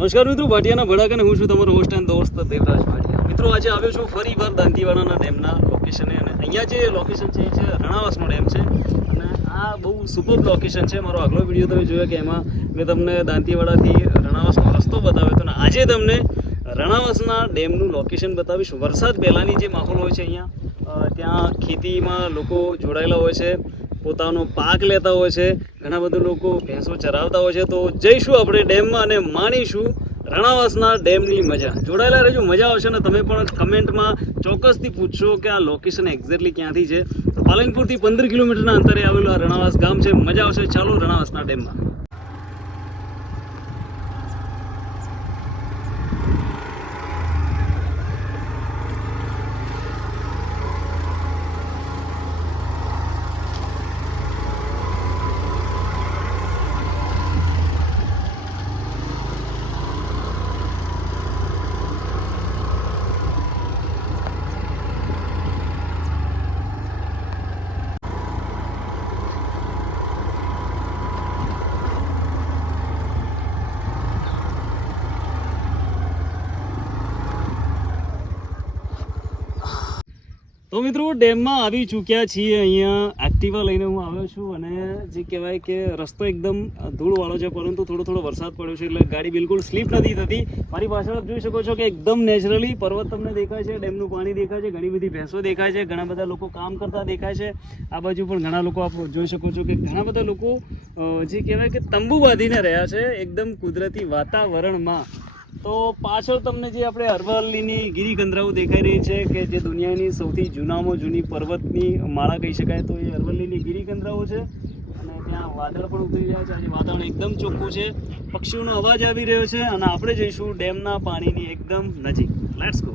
નમસ્કાર મિત્રો, ભાટિયાના ભડાકાને હું છું તમારો હોસ્ટ એન્ડ દોસ્ત દેવરાજ ભાટિયા. મિત્રો, આજે આવ્યો છું ફરી વાર દાંતીવાડાના ડેમના લોકેશને. અને અહીંયા જે લોકેશન છે એ છે રણાવાસનો ડેમ છે. અને આ બહુ સુપર લોકેશન છે. મારો આગલો વિડીયો તમે જોયો કે એમાં મેં તમને દાંતીવાડાથી રણાવાસનો રસ્તો બતાવ્યો હતો. અને આજે તમને રણાવાસના ડેમનું લોકેશન બતાવીશ. વરસાદ પહેલાંની જે માહોલ હોય છે અહીંયા, ત્યાં ખેતીમાં લોકો જોડાયેલા હોય છે, પોતાનો પાક લેતા હોય છે, ઘણા બધા લોકો ભેંસો ચરાવતા હોય છે. તો જઈશું આપણે ડેમમાં અને માણીશું રણાવાસના ડેમની મજા. જોડાયેલા રહેજો, મજા આવશે. ને તમે પણ કમેન્ટમાં ચોક્કસથી પૂછશો કે આ લોકેશન એક્ઝેક્ટલી ક્યાંથી છે. તો પાલનપુરથી 15 કિલોમીટરના અંતરે આવેલું આ રણાવાસ ગામ છે. મજા આવશે. ચાલો રણાવાસના ડેમમાં. તો મિત્રો, ડેમમાં આવી ચૂક્યા છીએ. અહીંયા એક્ટિવા લઈને હું આવ્યો છું. અને જે કહેવાય કે રસ્તો એકદમ ધૂળવાળો છે, પરંતુ થોડો વરસાદ પડ્યો છે એટલે ગાડી બિલકુલ સ્લીપ નથી થતી. મારી પાછળ આપ જોઈ શકો છો કે એકદમ નેચરલી પર્વત તમને દેખાય છે, ડેમનું પાણી દેખાય છે, ઘણી બધી ભેંસો દેખાય છે, ઘણા બધા લોકો કામ કરતા દેખાય છે. આ બાજુ પણ ઘણા લોકો આપ જોઈ શકો છો કે ઘણા બધા લોકો જે કહેવાય કે તંબુ બાંધીને રહ્યા છે એકદમ કુદરતી વાતાવરણમાં. તો પાછળ તમને જે આપણે અરવલ્લીની ગિરિકંદરાઓ દેખાઈ રહી છે, કે જે દુનિયાની સૌથી જૂનામાં જૂની પર્વતની માળા કહી શકાય, તો એ અરવલ્લીની ગિરિકંદરાઓ છે. અને ત્યાં વાદળ પણ ઉતરી રહ્યા છે. આજે વાતાવરણ એકદમ ચોખ્ખું છે, પક્ષીઓનો અવાજ આવી રહ્યો છે. અને આપણે જઈશું ડેમના પાણીની એકદમ નજીક. Let's go.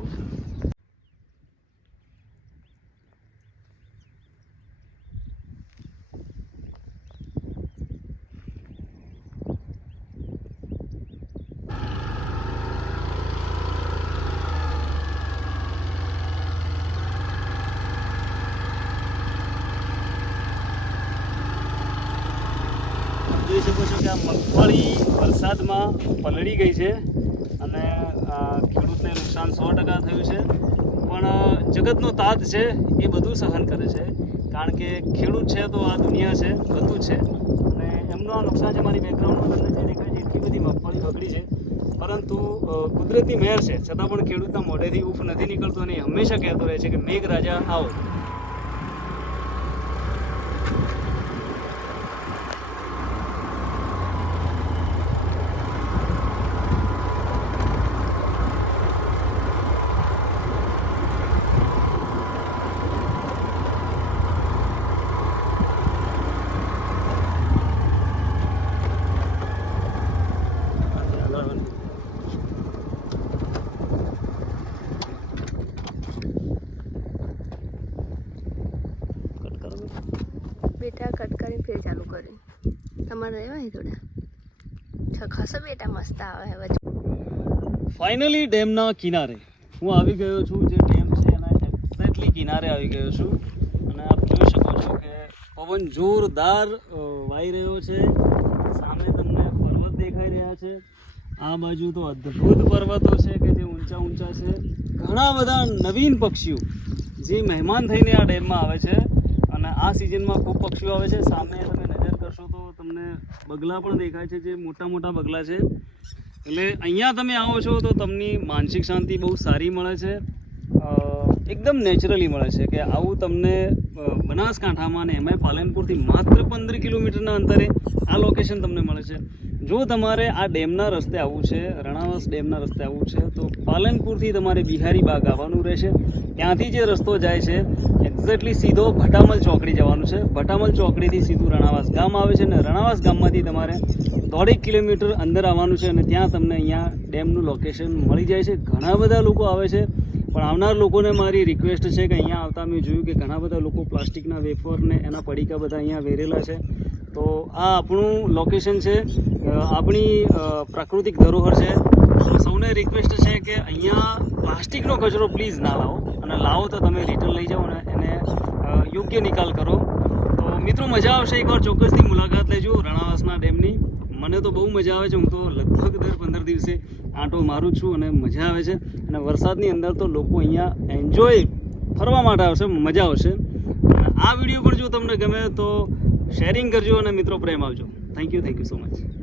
જોઈ શકો છો કે આ મગફળી વરસાદમાં પલળી ગઈ છે અને ખેડૂતને નુકસાન 100% થયું છે. પણ જગતનો તાત છે એ બધું સહન કરે છે, કારણ કે ખેડૂત છે તો આ દુનિયા છે, બધું છે. અને એમનું આ નુકસાન છે. મારી બેકગ્રાઉન્ડમાં તમને જે દેખાય છે એટલી બધી મગફળી બગડી છે, પરંતુ કુદરતી મહેર છે, છતાં પણ ખેડૂતના મોઢેથી ઉફ નથી નીકળતો. અને હંમેશા કહેતો રહે છે કે મેઘરાજા આવો. બેટા કટ કરીને ફેર ચાલુ કર્યું. તમારે એવા થોડા ખાસો બેટા મસ્ત આવે હવે. ફાઇનલી ડેમના કિનારે હું આવી ગયો છું. જે ડેમ છે એના એક્ઝેક્ટલી કિનારે આવી ગયો છું. અને આપ જોઈ શકો છો કે પવન જોરદાર વાઈ રહ્યો છે. સામે તમને પર્વત દેખાઈ રહ્યા છે. આ બાજુ તો અદ્ભુત પર્વતો છે કે જે ઊંચા છે. ઘણા બધા નવીન પક્ષીઓ જે મહેમાન થઈને આ ડેમમાં આવે છે. અને આ સિઝનમાં ખૂબ પક્ષીઓ આવે છે. સામે તમે નજર કરશો તો તમને બગલા પણ દેખાય છે, જે મોટા બગલા છે. એટલે અહીંયા તમે આવો છો તો તમને માનસિક શાંતિ બહુ સારી મળે છે, એકદમ નેચરલી મળે છે. કે આવું તમને બનાસકાંઠામાં ને એમાંય પાલનપુરથી માત્ર 15 કિલોમીટરના અંતરે આ લોકેશન તમને મળે છે. જો તમારે આ ડેમના રસ્તે આવવું છે, રણાવાસ ડેમના રસ્તે આવવું છે, તો પાલનપુરથી તમારે બિહારી બાગ આવવાનું રહેશે. ત્યાંથી જે રસ્તો જાય છે એક્ઝેક્ટલી સીધો ભટામલ ચોકડી જવાનું છે. ભટામલ ચોકડીથી સીધું રણાવાસ ગામ આવે છે. અને રણાવાસ ગામમાંથી તમારે 1.5 કિલોમીટર અંદર આવવાનું છે. અને ત્યાં તમને અહીંયા ડેમનું લોકેશન મળી જાય છે. ઘણા બધા લોકો આવે છે, પણ આવનાર લોકોને મારી રિક્વેસ્ટ છે કે અહીંયા આવતા મેં જોયું કે ઘણા બધા લોકો પ્લાસ્ટિકના વેફર ને એના પડીકા બધા અહીંયા વેરેલા છે. તો આ આપણું લોકેશન છે, આપણી પ્રાકૃતિક ધરોહર છે. સૌને રિક્વેસ્ટ છે કે અહીંયા પ્લાસ્ટિકનો કચરો પ્લીઝ ના લાવો, અને લાવો તો તમે રિટર્ન લઈ જાઓ અને એને યોગ્ય નિકાલ કરો. તો મિત્રો, મજા આવશે. એકવાર ચોક્કસથી મુલાકાત લેજો રણાવાસના ડેમની. મને તો બહુ મજા આવે છે. હું તો લગભગ દર 15 દિવસે આંટો મારું છું અને મજા આવે છે. અને વરસાદની અંદર તો લોકો અહીંયા એન્જોય ફરવા માટે આવશે, મજા આવશે. અને આ વિડીયો પણ જો તમને ગમે તો શેરિંગ કરજો અને મિત્રો પ્રેમ આવજો. Thank you so much.